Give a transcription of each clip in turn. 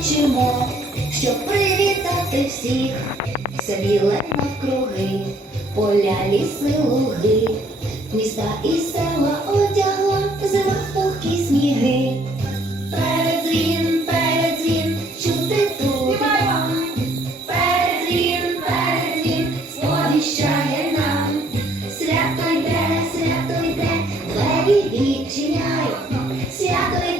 кличемо, щоб привітати всіх, селі навкруги, поля, ліси, луги, міста і села одягла зима пухкі сніги. Передзвін, передзвін, чути тут і там. Передзвін, передзвін, сповіщає нам. Свято йде, свято йде, двері відчиняй. Свято йде,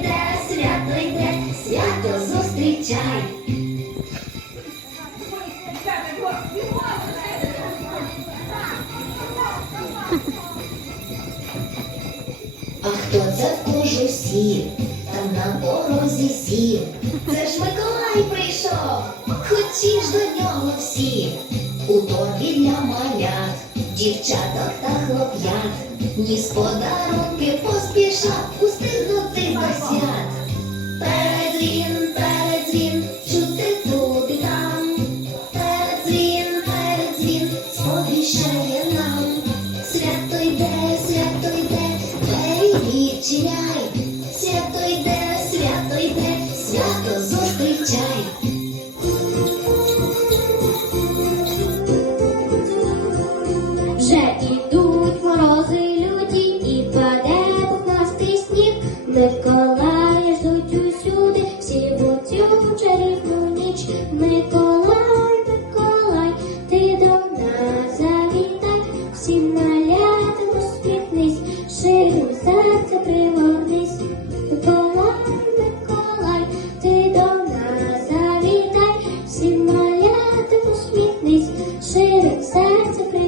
А хто це в кожусі, там на порозі сів? Це ж Миколай прийшов, хочі ж до нього всі. У торбі для малят, дівчаток та хлоп'ят, ніс подарунки поспішав вечеряй, свято йде, свято йде, свято зустрічай. Вже ідуть морози люті і паде у нас сніг, Миколая ждуть усюди, всі в цю чарівну ніч. Миколай, Миколай, ти до нас завітай, всім налятиму усміхнись, ширюсь. Ser, ser, ser.